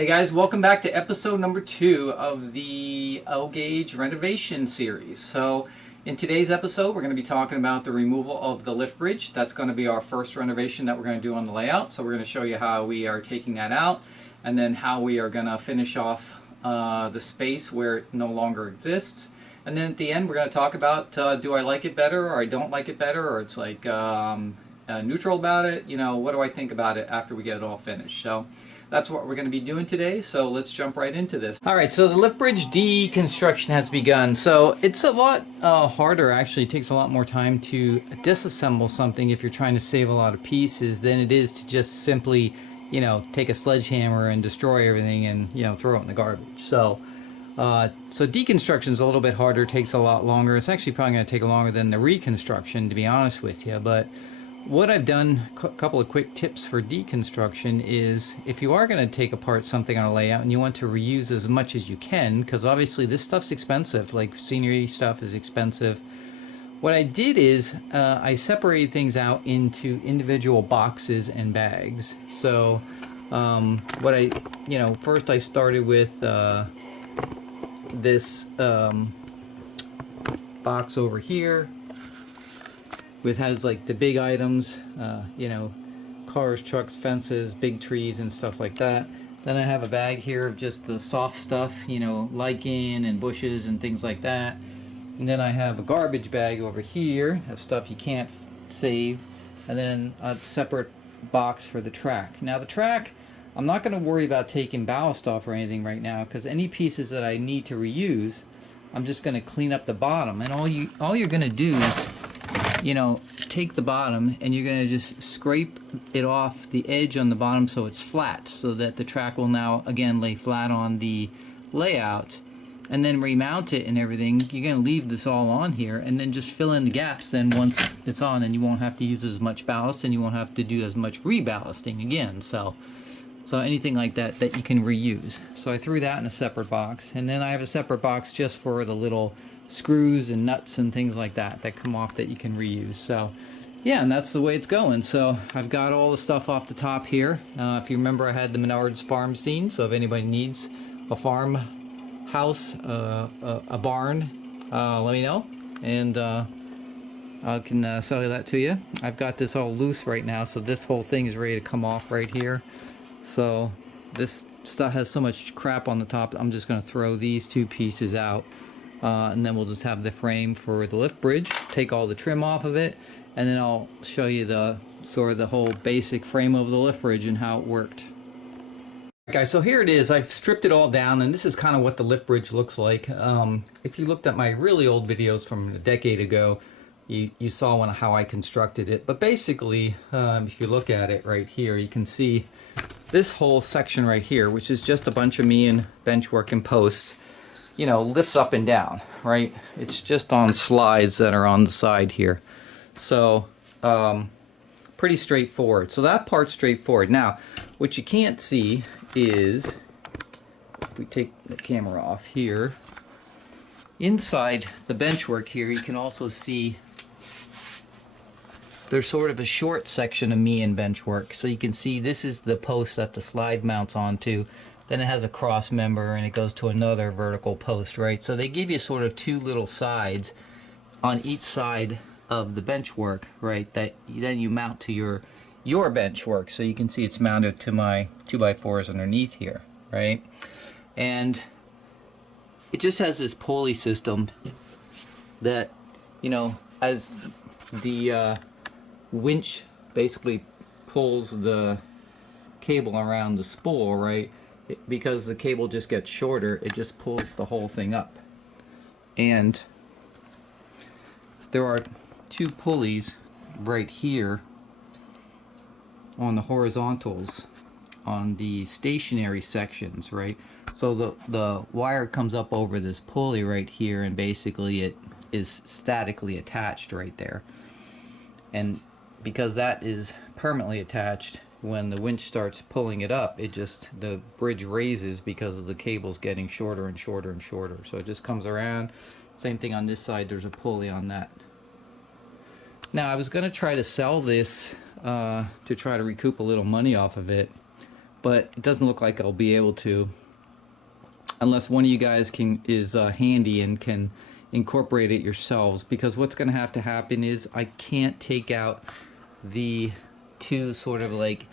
Hey guys, welcome back to episode number 2 of the L-Gauge renovation series. So in today's episode we're going to be talking about the removal of the lift bridge. That's going to be our first renovation that we're going to do on the layout. So we're going to show you how we are taking that out and then how we are going to finish off the space where it no longer exists. And then at the end we're going to talk about do I like it better or I don't like it better, or it's like neutral about it. You know, what do I think about it after we get it all finished? So that's what we're going to be doing today, so let's jump right into this. Alright, so the lift bridge deconstruction has begun. So it's a lot harder, actually. It takes a lot more time to disassemble something if you're trying to save a lot of pieces than it is to just simply, you know, take a sledgehammer and destroy everything and, you know, throw it in the garbage. So deconstruction is a little bit harder, takes a lot longer. It's actually probably going to take longer than the reconstruction, to be honest with you, but what I've done, a couple of quick tips for deconstruction is if you are going to take apart something on a layout and you want to reuse as much as you can, because obviously this stuff's expensive, like scenery stuff is expensive. What I did is I separated things out into individual boxes and bags. So first I started with this box over here. It has like the big items, cars, trucks, fences, big trees and stuff like that. Then I have a bag here of just the soft stuff, lichen and bushes and things like that. And then I have a garbage bag over here, of stuff you can't save. And then a separate box for the track. Now the track, I'm not going to worry about taking ballast off or anything right now, because any pieces that I need to reuse, I'm just going to clean up the bottom. And all you're going to do is, take the bottom and you're going to just scrape it off the edge on the bottom so it's flat, so that the track will now again lay flat on the layout, and then remount it and everything. You're going to leave this all on here and then just fill in the gaps then once it's on, and you won't have to use as much ballast and you won't have to do as much reballasting again. So anything like that you can reuse. So I threw that in a separate box, and then I have a separate box just for the little screws and nuts and things like that come off that you can reuse. So yeah, and that's the way it's going. So I've got all the stuff off the top here. If you remember, I had the Menards farm scene, so if anybody needs a farm house, a barn, let me know, and I can sell that to you. I've got this all loose right now, so this whole thing is ready to come off right here. So this stuff has so much crap on the top, I'm just going to throw these two pieces out. And then we'll just have the frame for the lift bridge, take all the trim off of it, and then I'll show you the whole basic frame of the lift bridge and how it worked. Alright guys, so here it is. I've stripped it all down, and this is kind of what the lift bridge looks like. If you looked at my really old videos from a decade ago, you saw how I constructed it. But basically, if you look at it right here, you can see this whole section right here, which is just a bunch of me and benchwork and posts, lifts up and down, right? It's just on slides that are on the side here. So pretty straightforward. So that part's straightforward. Now what you can't see is, if we take the camera off here, inside the benchwork here, you can also see there's sort of a short section of me and benchwork. So you can see this is the post that the slide mounts onto. Then it has a cross member and it goes to another vertical post, right? So they give you sort of two little sides on each side of the bench work, right? That then you mount to your bench work. So you can see it's mounted to my 2x4s underneath here, right? And it just has this pulley system that, as the winch basically pulls the cable around the spool, right? Because the cable just gets shorter, it just pulls the whole thing up. And there are two pulleys right here on the horizontals on the stationary sections, right? So the wire comes up over this pulley right here, and basically it is statically attached right there. And because that is permanently attached, when the winch starts pulling it up, the bridge raises because the cable's getting shorter and shorter and shorter. So it just comes around. Same thing on this side, there's a pulley on that. Now I was going to try to sell this to try to recoup a little money off of it, but it doesn't look like I'll be able to unless one of you guys is handy and can incorporate it yourselves, because what's going to happen is I can't take out the two sort of like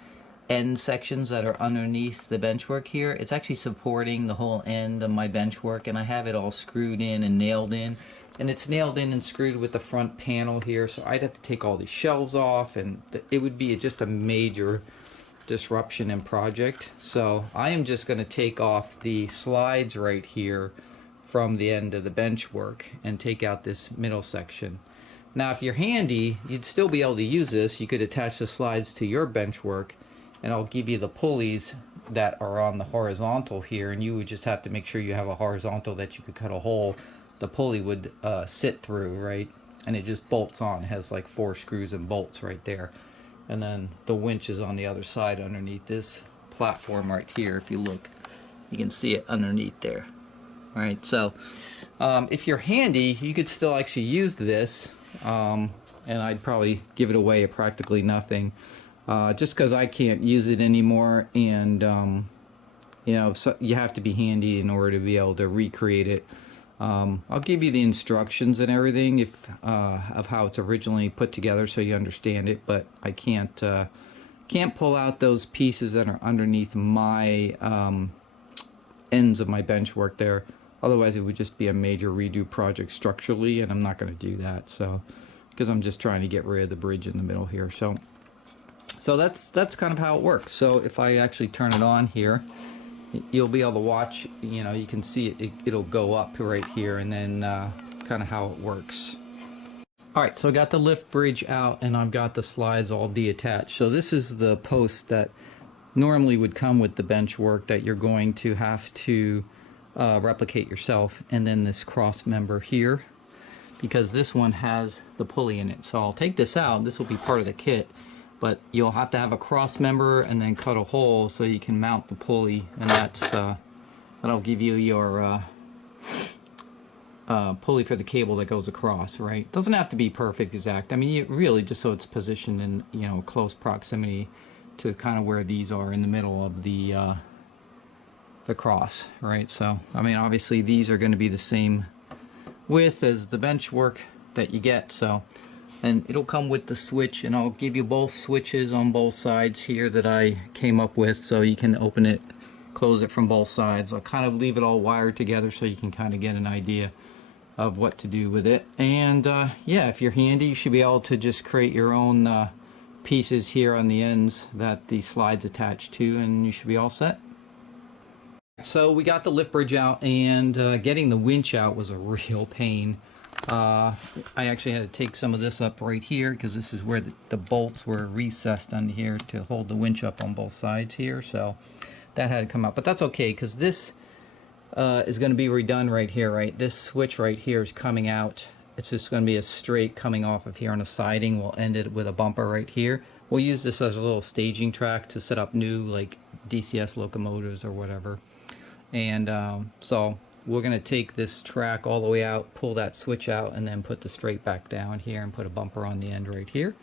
end sections that are underneath the benchwork here. It's actually supporting the whole end of my benchwork, and I have it all screwed in and nailed in, and it's nailed in and screwed with the front panel here, so I'd have to take all these shelves off, and it would be just a major disruption in project. So I am just going to take off the slides right here from the end of the benchwork and take out this middle section. Now if you're handy, you'd still be able to use this. You could attach the slides to your benchwork, and I'll give you the pulleys that are on the horizontal here, and you would just have to make sure you have a horizontal that you could cut a hole. The pulley would sit through, right? And it just bolts on. It has like 4 screws and bolts right there. And then the winch is on the other side underneath this platform right here. If you look, you can see it underneath there. All right, so if you're handy, you could still actually use this, and I'd probably give it away at practically nothing. Just because I can't use it anymore, and you know, so you have to be handy in order to be able to recreate it. I'll give you the instructions and everything of how it's originally put together, so you understand it. But I can't pull out those pieces that are underneath my ends of my benchwork there. Otherwise, it would just be a major redo project structurally, and I'm not going to do that. So, because I'm just trying to get rid of the bridge in the middle here. So that's kind of how it works. So if I actually turn it on here, you'll be able to watch, you know, you can see it'll go up right here, and then kind of how it works. Alright, so I got the lift bridge out, and I've got the slides all detached. So this is the post that normally would come with the bench work that you're going to have to replicate yourself, and then this cross member here, because this one has the pulley in it. So I'll take this out. This will be part of the kit, but you'll have to have a cross member and then cut a hole so you can mount the pulley, and that'll give you your pulley for the cable that goes across, right? Doesn't have to be perfect exact. I mean, really just so it's positioned in, you know, close proximity to kind of where these are in the middle of the cross, right? So I mean, obviously these are going to be the same width as the bench work that you get. So, and it'll come with the switch, and I'll give you both switches on both sides here that I came up with, so you can open it, close it from both sides. I'll kind of leave it all wired together so you can kind of get an idea of what to do with it. And yeah, if you're handy, you should be able to just create your own pieces here on the ends that the slides attach to, and you should be all set. So we got the lift bridge out, and getting the winch out was a real pain. I actually had to take some of this up right here, because this is where the bolts were recessed under here to hold the winch up on both sides here. So that had to come out, but that's okay, because this is going to be redone right here, right? This switch right here is coming out. It's just going to be a straight coming off of here on the siding. We'll end it with a bumper right here. We'll use this as a little staging track to set up new like DCS locomotives or whatever. And so we're going to take this track all the way out, pull that switch out, and then put the straight back down here and put a bumper on the end right here.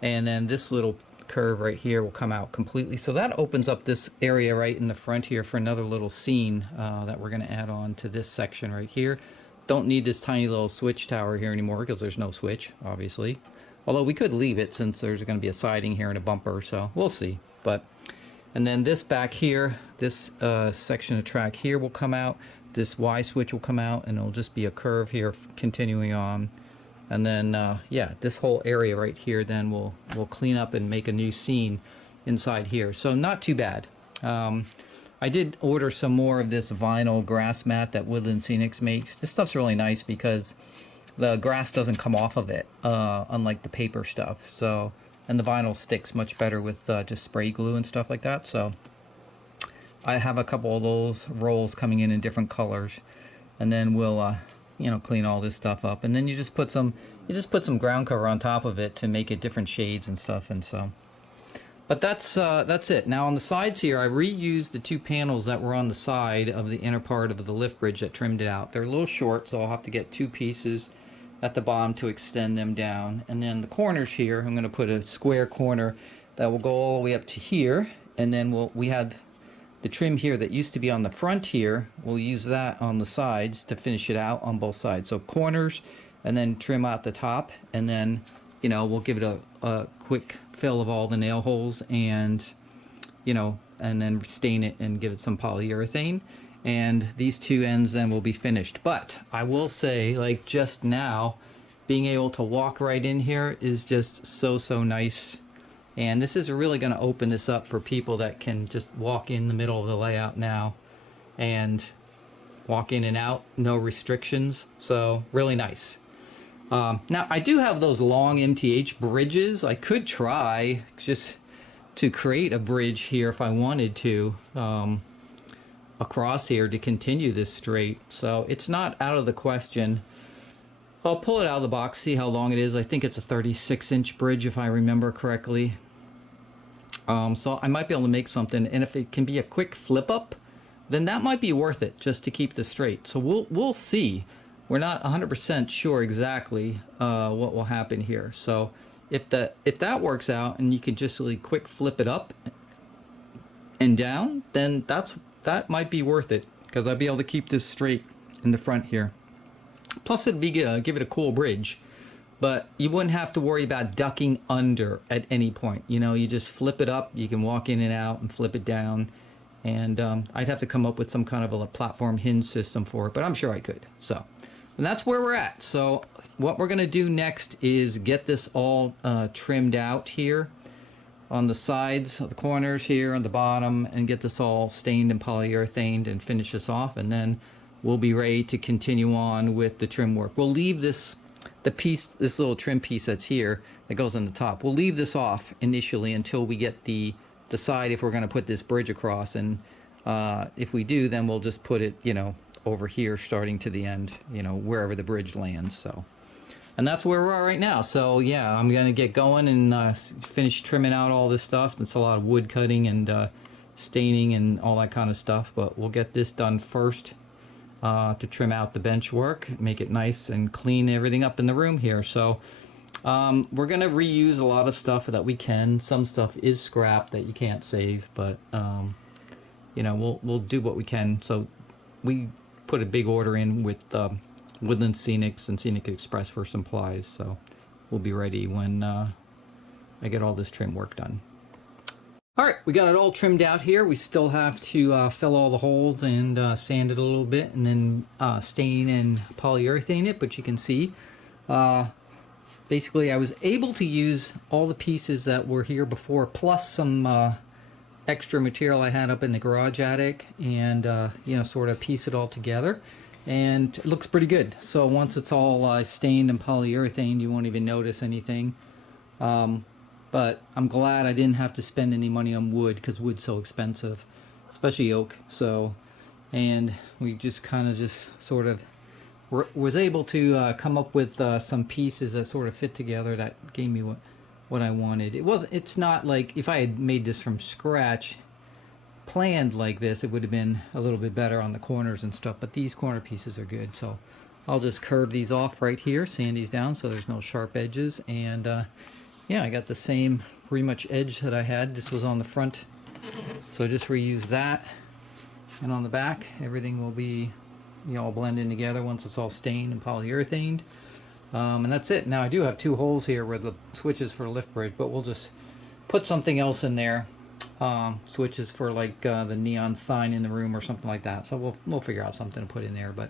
And then this little curve right here will come out completely. So that opens up this area right in the front here for another little scene that we're going to add on to this section right here. Don't need this tiny little switch tower here anymore, because there's no switch, obviously. Although we could leave it, since there's going to be a siding here and a bumper, so we'll see. But and then this back here, this section of track here will come out. This Y switch will come out, and it'll just be a curve here continuing on. And then yeah, this whole area right here then we'll clean up and make a new scene inside here. So not too bad. I did order some more of this vinyl grass mat that Woodland Scenics makes. This stuff's really nice because the grass doesn't come off of it, unlike the paper stuff. So, and the vinyl sticks much better with just spray glue and stuff like that. So I have a couple of those rolls coming in different colors, and then we'll you know, clean all this stuff up, and then you just put some ground cover on top of it to make it different shades and stuff. And so, but that's it. Now on the sides here, I reused the two panels that were on the side of the inner part of the lift bridge that trimmed it out. They're a little short, so I'll have to get two pieces at the bottom to extend them down. And then the corners here, I'm going to put a square corner that will go all the way up to here, and then we have the trim here that used to be on the front here. We'll use that on the sides to finish it out on both sides. So corners, and then trim out the top, and then, you know, we'll give it a quick fill of all the nail holes, and, you know, and then stain it and give it some polyurethane. And these two ends then will be finished. But I will say, like just now, being able to walk right in here is just so nice. And this is really going to open this up for people that can just walk in the middle of the layout now and walk in and out, no restrictions. So really nice. Now I do have those long MTH bridges. I could try just to create a bridge here if I wanted to, across here to continue this straight. So it's not out of the question. I'll pull it out of the box, see how long it is. I think it's a 36-inch bridge if I remember correctly. So I might be able to make something, and if it can be a quick flip up, then that might be worth it just to keep this straight. So we'll see. We're not 100% sure exactly what will happen here. So if that works out and you can just really quick flip it up and down, then that might be worth it, because I'd be able to keep this straight in the front here. Plus it'd be give it a cool bridge, but you wouldn't have to worry about ducking under at any point. You know, you just flip it up, you can walk in and out and flip it down. And I'd have to come up with some kind of a platform hinge system for it, but I'm sure I could. So, and that's where we're at. So what we're gonna do next is get this all trimmed out here on the sides, the corners here on the bottom, and get this all stained and polyurethaned and finish this off, and then we'll be ready to continue on with the trim work. We'll leave this little trim piece that's here that goes on the top. We'll leave this off initially until we get decide if we're going to put this bridge across, and if we do, then we'll just put it, you know, over here starting to the end, you know, wherever the bridge lands. So, and that's where we're at right now. So yeah, I'm going to get going and finish trimming out all this stuff. It's a lot of wood cutting and staining and all that kind of stuff, but we'll get this done first. To trim out the bench work, make it nice and clean everything up in the room here. So we're gonna reuse a lot of stuff that we can. Some stuff is scrap that you can't save, but you know, we'll do what we can. So we put a big order in with Woodland Scenics and Scenic Express for supplies, so we'll be ready when I get all this trim work done. All right, we got it all trimmed out here. We still have to fill all the holes and sand it a little bit, and then stain and polyurethane it. But you can see, basically I was able to use all the pieces that were here before, plus some extra material I had up in the garage attic, and you know, sort of piece it all together. And it looks pretty good. So once it's all stained and polyurethane, you won't even notice anything. But I'm glad I didn't have to spend any money on wood, because wood's so expensive, especially oak. So, and we just kind of sort of was able to come up with some pieces that sort of fit together that gave me what I wanted. It's not like if I had made this from scratch, planned like this, it would have been a little bit better on the corners and stuff. But these corner pieces are good, so I'll just curve these off right here, sand these down so there's no sharp edges, and yeah, I got the same pretty much edge that I had. This was on the front, so just reuse that. And on the back, everything will be, you know, all blend in together once it's all stained and polyurethaned. And that's it. Now I do have two holes here where the switches for the lift bridge, but we'll just put something else in there. Switches for like the neon sign in the room or something like that. So we'll figure out something to put in there. But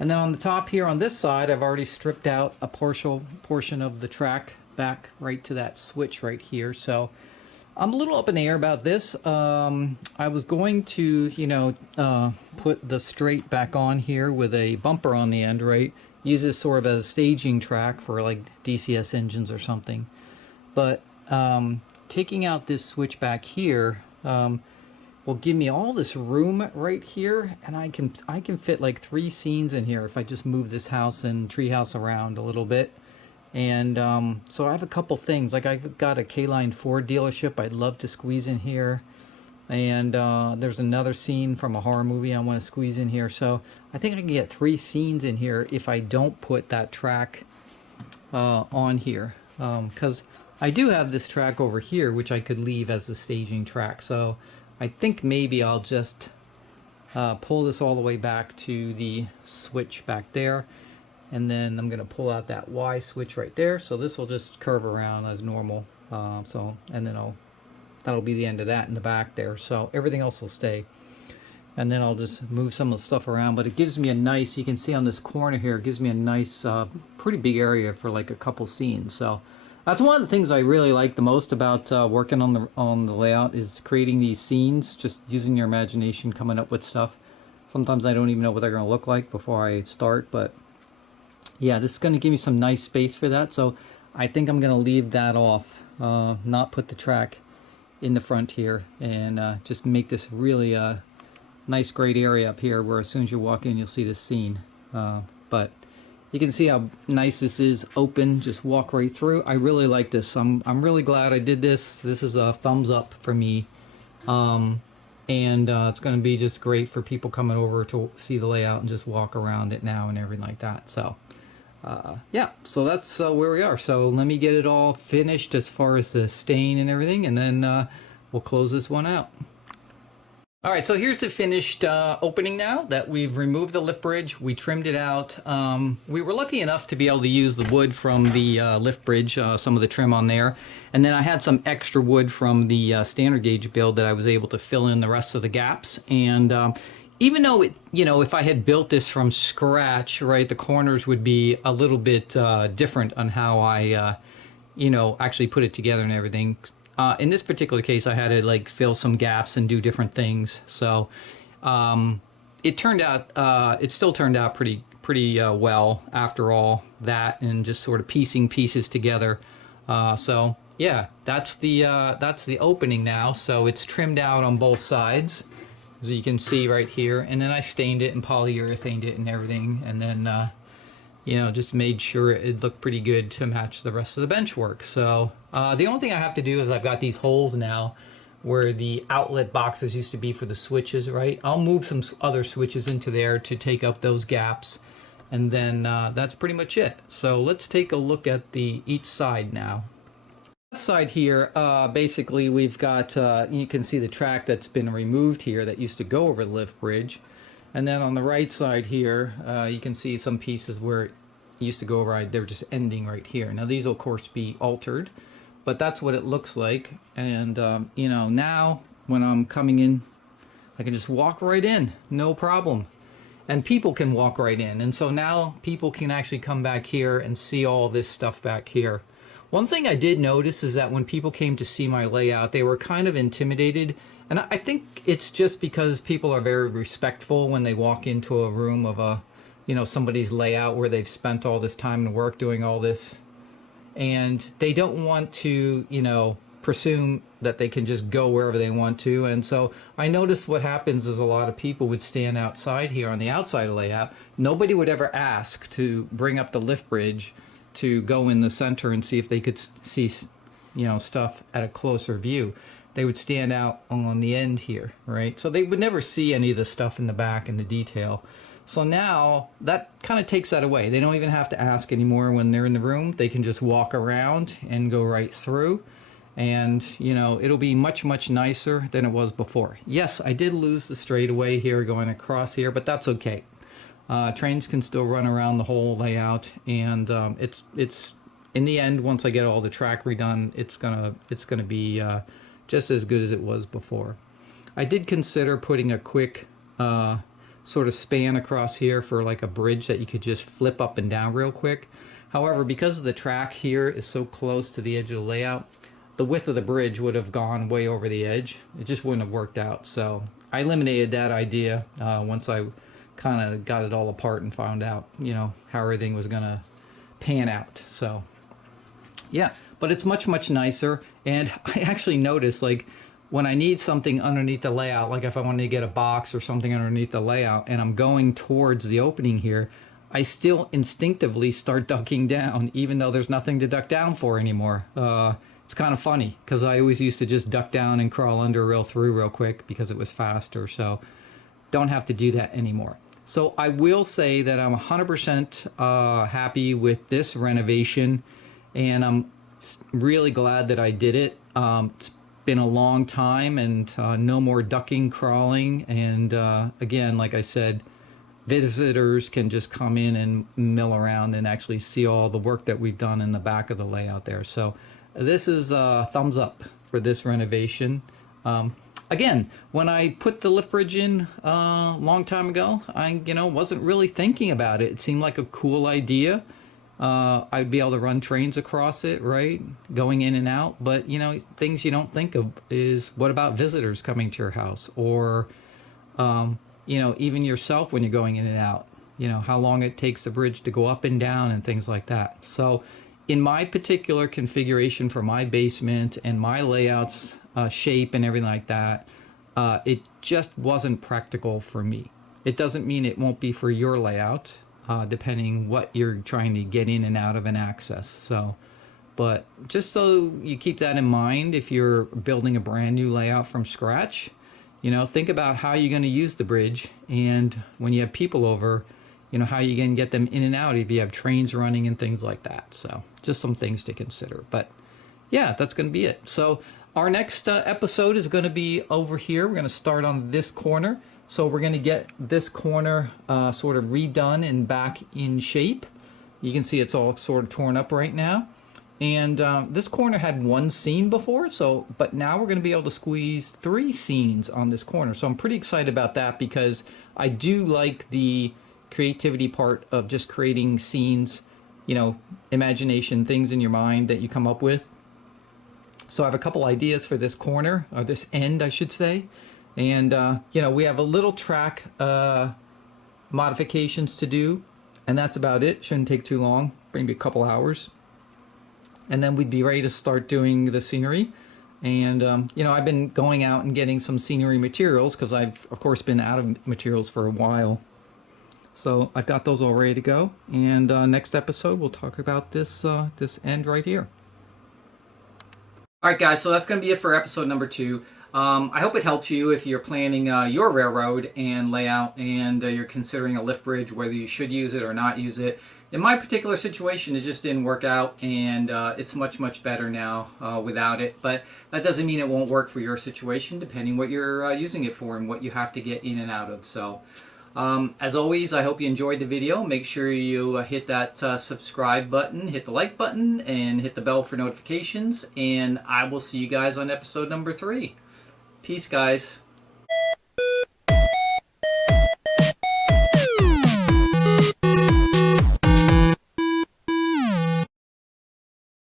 and then on the top here on this side, I've already stripped out a portion of the track back right to that switch right here. So I'm a little up in the air about this. I was going to, you know, put the straight back on here with a bumper on the end, right? Use this sort of as a staging track for like DCS engines or something. But taking out this switch back here will give me all this room right here, and I can fit like 3 scenes in here if I just move this house and treehouse around a little bit. And so I have a couple things, like I've got a K-Line Ford dealership I'd love to squeeze in here, and there's another scene from a horror movie I want to squeeze in here. So I think I can get 3 scenes in here if I don't put that track on here, because I do have this track over here, which I could leave as the staging track. So I think maybe I'll just pull this all the way back to the switch back there. And then I'm going to pull out that Y switch right there. So this will just curve around as normal. And then that'll be the end of that in the back there. So everything else will stay. And then I'll just move some of the stuff around. But it gives me a nice, you can see on this corner here, it gives me a nice, pretty big area for like a couple scenes. So that's one of the things I really like the most about working on the layout, is creating these scenes, just using your imagination, coming up with stuff. Sometimes I don't even know what they're going to look like before I start, but yeah, this is going to give me some nice space for that. So I think I'm going to leave that off, not put the track in the front here, and just make this really nice great area up here where as soon as you walk in you'll see this scene. But you can see how nice this is, open, just walk right through. I really like this. I'm really glad I did this. This is a thumbs up for me. And it's going to be just great for people coming over to see the layout and just walk around it now and everything like that. So yeah, so that's where we are. So let me get it all finished as far as the stain and everything, and then we'll close this one out. All right, so here's the finished opening now that we've removed the lift bridge. We trimmed it out. We were lucky enough to be able to use the wood from the lift bridge, some of the trim on there. And then I had some extra wood from the standard gauge build that I was able to fill in the rest of the gaps. And even though, if I had built this from scratch, right, the corners would be a little bit different on how I, actually put it together and everything. In this particular case, I had to like fill some gaps and do different things. So it turned out, it still turned out pretty well after all that, and just sort of piecing pieces together. So yeah, that's the opening now. So it's trimmed out on both sides, as you can see right here. And then I stained it and polyurethaned it and everything, and then just made sure it looked pretty good to match the rest of the bench work. So the only thing I have to do is I've got these holes now where the outlet boxes used to be for the switches, right? I'll move some other switches into there to take up those gaps, and then that's pretty much it. So let's take a look at each side now. This side here, basically we've got, you can see the track that's been removed here that used to go over the lift bridge. And then on the right side here, you can see some pieces where it used to go right. They're just ending right here. Now these will of course be altered, but that's what it looks like. And now when I'm coming in, I can just walk right in, no problem. And people can walk right in. And so now people can actually come back here and see all this stuff back here. One thing I did notice is that when people came to see my layout, they were kind of intimidated. And I think it's just because people are very respectful when they walk into a room of somebody's layout where they've spent all this time and work doing all this. And they don't want to, presume that they can just go wherever they want to. And so I noticed what happens is a lot of people would stand outside here on the outside layout. Nobody would ever ask to bring up the lift bridge to go in the center and see if they could see, stuff at a closer view. They would stand out on the end here, right? So they would never see any of the stuff in the back and the detail. So now that kind of takes that away. They don't even have to ask anymore when they're in the room. They can just walk around and go right through. And, it'll be much, much nicer than it was before. Yes, I did lose the straightaway here going across here, but that's okay. Trains can still run around the whole layout, and it's in the end, once I get all the track redone, it's gonna be just as good as it was before. I did consider putting a quick sort of span across here for like a bridge that you could just flip up and down real quick. However, because the track here is so close to the edge of the layout, the width of the bridge would have gone way over the edge. It just wouldn't have worked out. So I eliminated that idea once I kind of got it all apart and found out, how everything was gonna pan out. So yeah, but it's much, much nicer. And I actually noticed, like, when I need something underneath the layout, like if I wanted to get a box or something underneath the layout and I'm going towards the opening here, I still instinctively start ducking down, even though there's nothing to duck down for anymore. It's kind of funny, because I always used to just duck down and crawl under real quick because it was faster. So don't have to do that anymore. So I will say that I'm 100% happy with this renovation, and I'm Really glad that I did it. It's been a long time, and no more ducking, crawling, and again, like I said, visitors can just come in and mill around and actually see all the work that we've done in the back of the layout there. So this is a thumbs up for this renovation. Again, when I put the lift bridge in a long time ago, I wasn't really thinking about it. It seemed like a cool idea. I'd be able to run trains across it, right? Going in and out. But, things you don't think of is, what about visitors coming to your house? Or, even yourself when you're going in and out. How long it takes the bridge to go up and down and things like that. So in my particular configuration for my basement and my layouts, shape and everything like that, it just wasn't practical for me. It doesn't mean it won't be for your layout. Depending what you're trying to get in and out of an access. So, but just so you keep that in mind, if you're building a brand new layout from scratch, think about how you're going to use the bridge, and when you have people over, how you can get them in and out if you have trains running and things like that. So just some things to consider. But yeah, that's going to be it. So our next episode is going to be over here. We're going to start on this corner. So we're going to get this corner sort of redone and back in shape. You can see it's all sort of torn up right now. And this corner had one scene before, but now we're going to be able to squeeze 3 scenes on this corner. So I'm pretty excited about that, because I do like the creativity part of just creating scenes, imagination, things in your mind that you come up with. So I have a couple ideas for this corner, or this end, I should say. And, we have a little track modifications to do, and that's about it. Shouldn't take too long, maybe a couple hours. And then we'd be ready to start doing the scenery. And, I've been going out and getting some scenery materials, because I've, of course, been out of materials for a while. So I've got those all ready to go. And next episode, we'll talk about this end right here. All right, guys, so that's going to be it for episode number 2. I hope it helps you if you're planning your railroad and layout, and you're considering a lift bridge, whether you should use it or not use it. In my particular situation, it just didn't work out, and it's much, much better now without it. But that doesn't mean it won't work for your situation, depending what you're using it for and what you have to get in and out of. So, as always, I hope you enjoyed the video. Make sure you hit that subscribe button, hit the like button, and hit the bell for notifications. And I will see you guys on episode number 3. Peace, guys.